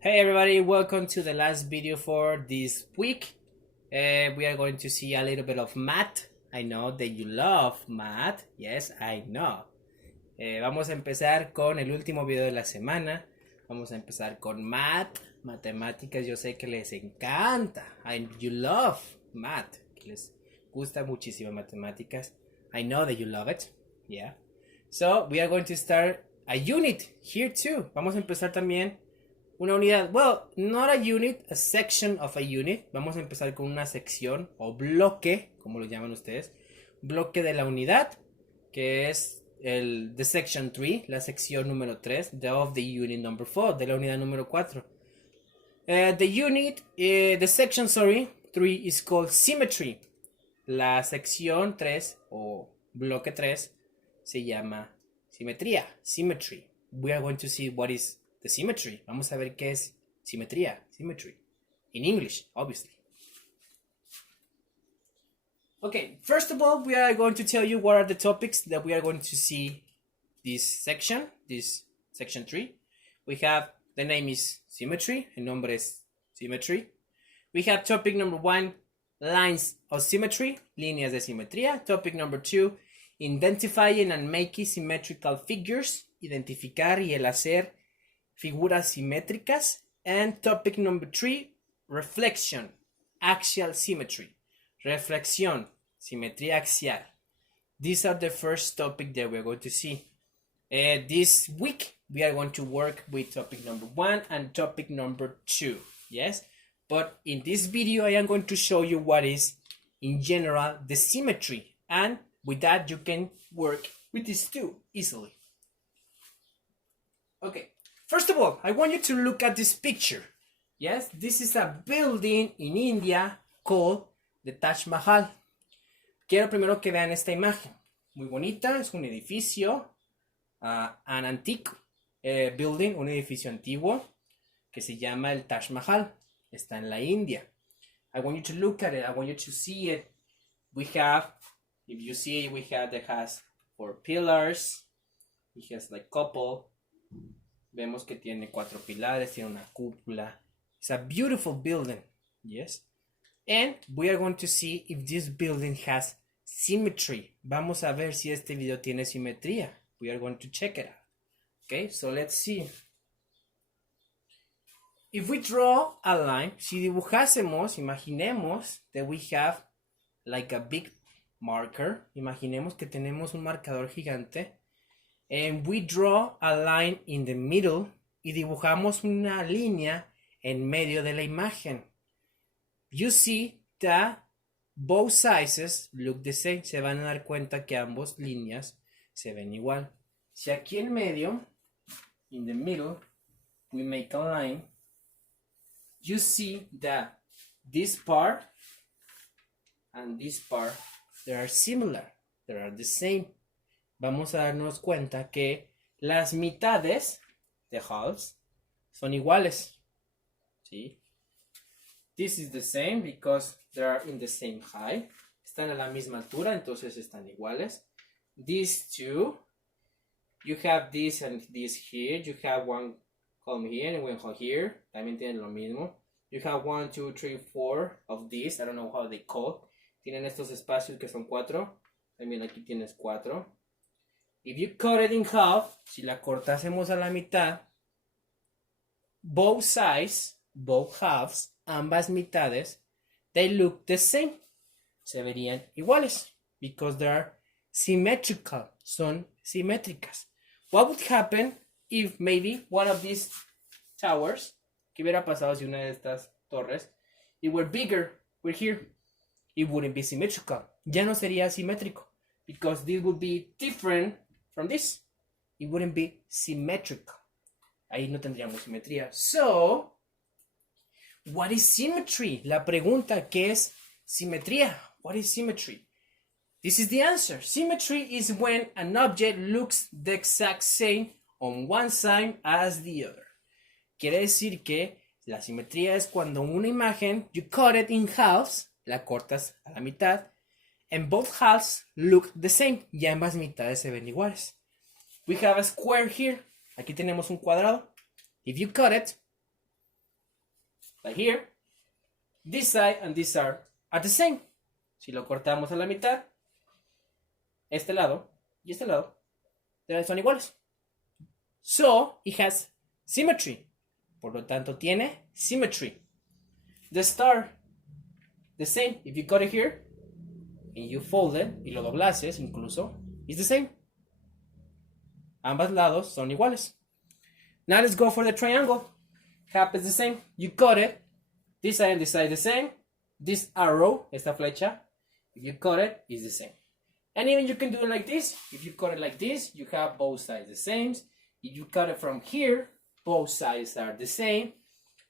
Hey everybody, welcome to the last video for this week. We are going to see a little bit of math. I know that you love math. Yes, I know. Vamos a empezar con el último video de la semana. Vamos a empezar con math, matemáticas. Yo sé que les encanta. You love math. Que les gusta muchísimo matemáticas. I know that you love it. Yeah. So we are going to start a unit here too. Vamos a empezar también una unidad. Well, not a unit, a section of a unit. Vamos a empezar con una sección o bloque, como lo llaman ustedes. Bloque de la unidad, que es the section 3, la sección número 3, of the unit number 4, de la unidad número 4. The section, 3 is called Symmetry. La sección 3 o bloque 3 se llama simetría, Symmetry. We are going to see what is the symmetry. Vamos a ver qué es simetría, symmetry. In English, obviously. Okay, first of all, we are going to tell you what are the topics that we are going to see this section 3. We have, the name is symmetry, el nombre es symmetry. We have topic number 1, lines of symmetry, líneas de simetría. Topic number 2, identifying and making symmetrical figures, identificar y el hacer figuras simétricas. And topic number 3, reflection, axial symmetry. Reflexión, simetría axial. These are the first topic that we're going to see. This week, we are going to work with topic number 1 and topic number 2. Yes? But in this video, I am going to show you what is, in general, the symmetry. And with that, you can work with these two easily. Okay. First of all, I want you to look at this picture. Yes, this is a building in India called the Taj Mahal. Quiero primero que vean esta imagen. Muy bonita, es un edificio, an antique building, un edificio antiguo que se llama el Taj Mahal. Está en la India. I want you to look at it. I want you to see it. We have, if you see it, we have that has 4 pillars. It has like couple. Vemos que tiene 4 pilares, tiene una cúpula. It's a beautiful building, yes? And we are going to see if this building has symmetry. Vamos a ver si este video tiene simetría. We are going to check it out. Okay, so let's see. If we draw a line, si dibujásemos, imaginemos that we have like a big marker. Imaginemos que tenemos un marcador gigante. And we draw a line in the middle y dibujamos una línea en medio de la imagen. You see that both sizes look the same. Se van a dar cuenta que ambas líneas se ven igual. Si aquí en medio, in the middle, we make a line, you see that this part and this part, they are similar. They are the same. Vamos a darnos cuenta que las mitades, the halves, son iguales. ¿Sí? This is the same because they are in the same height. Están a la misma altura, entonces están iguales. These two, you have this and this here. You have one column here and one column here. También tienen lo mismo. You have 1, 2, 3, 4 of these. I don't know how they call. Tienen estos espacios que son 4. También aquí tienes 4. If you cut it in half, si la cortásemos a la mitad, both sides, both halves, ambas mitades, they look the same. Se verían iguales. Because they are symmetrical. Son simétricas. What would happen if maybe one of these towers, ¿qué hubiera pasado si una de estas torres, it were bigger, we're here? It wouldn't be symmetrical. Ya no sería simétrico. Because this would be different from this. It wouldn't be symmetrical. Ahí no tendríamos simetría. So, what is symmetry? La pregunta, ¿qué es simetría? What is symmetry? This is the answer. Symmetry is when an object looks the exact same on one side as the other. Quiere decir que la simetría es cuando una imagen, you cut it in halves, la cortas a la mitad, and both halves look the same. Y ambas mitades se ven iguales. We have a square here. Aquí tenemos un cuadrado. If you cut it, like here, this side and this side are the same. Si lo cortamos a la mitad, este lado y este lado son iguales. So, it has symmetry. Por lo tanto, tiene symmetry. The star, the same. If you cut it here, and you fold it, y lo doblases incluso, it's the same. Ambos lados son iguales. Now let's go for the triangle. Happens the same. You cut it. This side and this side the same. This arrow, esta flecha, if you cut it, is the same. And even you can do it like this. If you cut it like this, you have both sides the same. If you cut it from here, both sides are the same.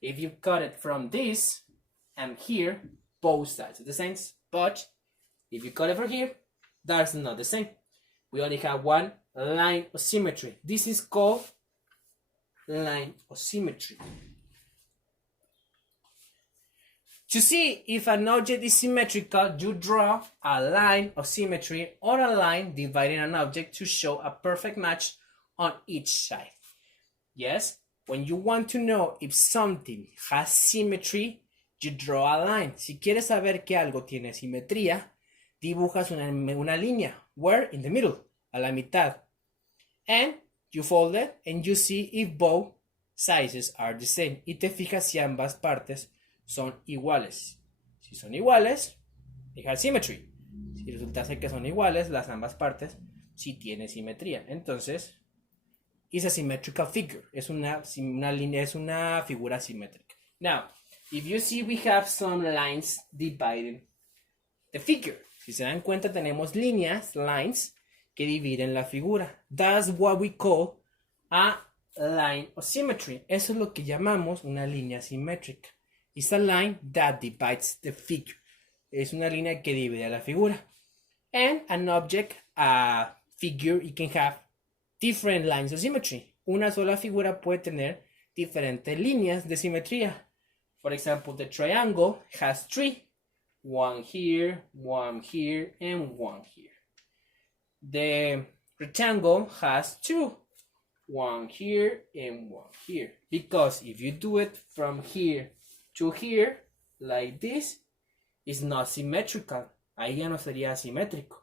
If you cut it from this and here, both sides are the same. But if you cut it from here, that's not the same. We only have one line of symmetry. This is called line of symmetry. To see if an object is symmetrical, you draw a line of symmetry or a line dividing an object to show a perfect match on each side. Yes, when you want to know if something has symmetry, you draw a line. Si quieres saber que algo tiene simetría, dibujas una línea. Where? In the middle, a la mitad. And you fold it and you see if both sizes are the same. Y te fijas si ambas partes son iguales. Si son iguales, it has symmetry. Si resulta ser que son iguales, las ambas partes, sí tiene simetría. Entonces, it's a symmetrical figure. Es una línea, es una figura simétrica. Now, if you see, we have some lines dividing the figure. Si se dan cuenta, tenemos líneas, lines, que dividen la figura. That's what we call a line of symmetry. Eso es lo que llamamos una línea simétrica. It's a line that divides the figure. Es una línea que divide la figura. And an object, a figure, it can have different lines of symmetry. Una sola figura puede tener diferentes líneas de simetría. For example, the triangle has three. One here, and one here. The rectangle has two. One here and one here. Because if you do it from here to here, like this, it's not symmetrical. Ahí ya no sería simétrico.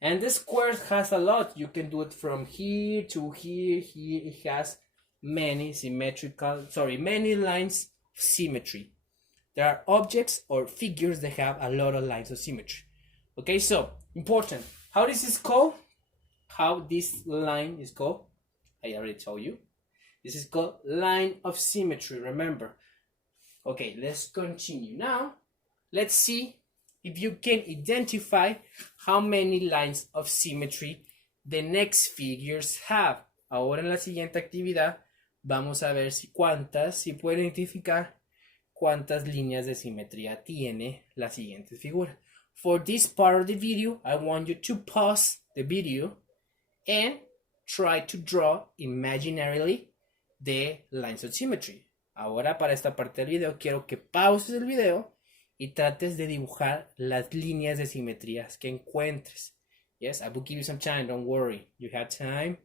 And the square has a lot. You can do it from here to here. Here it has many lines of symmetry. There are objects or figures that have a lot of lines of symmetry. Okay, so important. How this is called? How this line is called? I already told you. This is called line of symmetry, remember. Okay, let's continue. Now, let's see if you can identify how many lines of symmetry the next figures have. Ahora en la siguiente actividad vamos a ver si pueden identificar cuántas líneas de simetría tiene la siguiente figura. For this part of the video, I want you to pause the video and try to draw imaginarily the lines of symmetry. Ahora para esta parte del video quiero que pauses el video y trates de dibujar las líneas de simetrías que encuentres. Yes, I will give you some time, don't worry. You have time.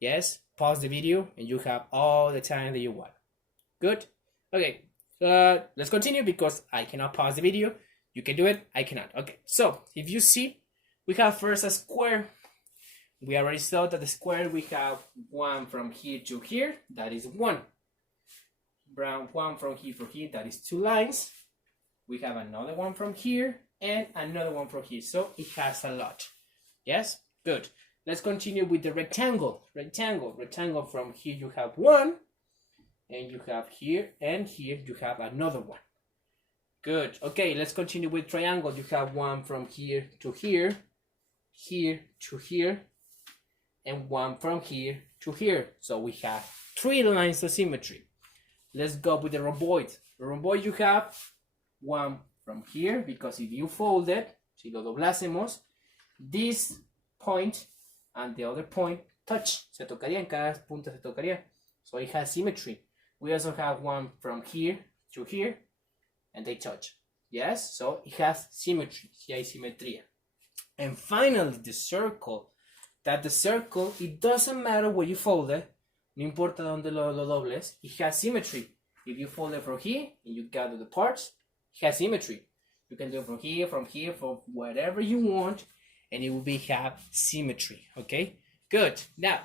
Yes, pause the video and you have all the time that you want. Good? Okay, let's continue because I cannot pause the video. You can do it, I cannot. Okay, so if you see, we have first a square. We already saw that the square, we have one from here to here, that is one. One from here to here, that is two lines. We have another one from here and another one from here, so it has a lot. Yes, good. Let's continue with the rectangle. Rectangle from here you have one, and you have here, and here you have another one. Good. Okay, let's continue with triangle. You have one from here to here, here to here, and one from here to here. So we have three lines of symmetry. Let's go with the rhomboid. The rhomboid you have one from here, because if you fold it, si lo doblásemos, this point and the other point touch. Se tocarían, cada punta se tocaría. So it has symmetry. We also have one from here to here, and they touch. Yes, so it has symmetry. Si hay simetría. And finally, the circle. That the circle, it doesn't matter where you fold it. No importa donde lo dobles. It has symmetry. If you fold it from here and you gather the parts, it has symmetry. You can do it from here, from whatever you want, and it will have symmetry. Okay, good. Now,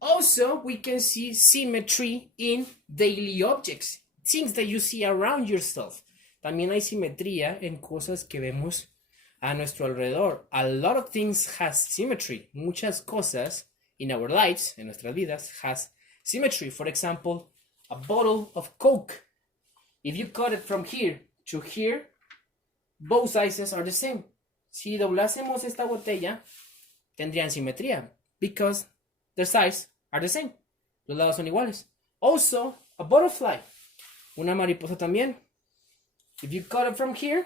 also we can see symmetry in daily objects, things that you see around yourself. También hay simetría en cosas que vemos a nuestro alrededor. A lot of things has symmetry. Muchas cosas in our lives, en nuestras vidas, has symmetry. For example, a bottle of Coke. If you cut it from here to here, both sizes are the same. Si doblásemos esta botella, tendrían simetría, because their size are the same. Los lados son iguales. Also, a butterfly. Una mariposa también. If you cut it from here,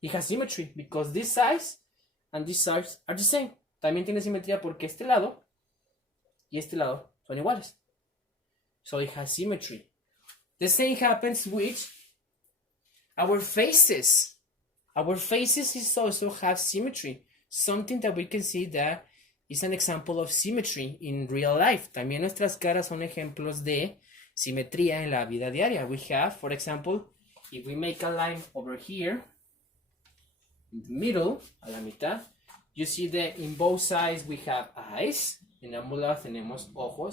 it has symmetry, because this size and this size are the same. También tiene simetría porque este lado y este lado son iguales. So it has symmetry. The same happens with our faces. Our faces is also have symmetry. Something that we can see that is an example of symmetry in real life. También nuestras caras son ejemplos de simetría en la vida diaria. We have, for example, if we make a line over here, in the middle, a la mitad, you see that in both sides we have eyes. En ambos lados tenemos ojos.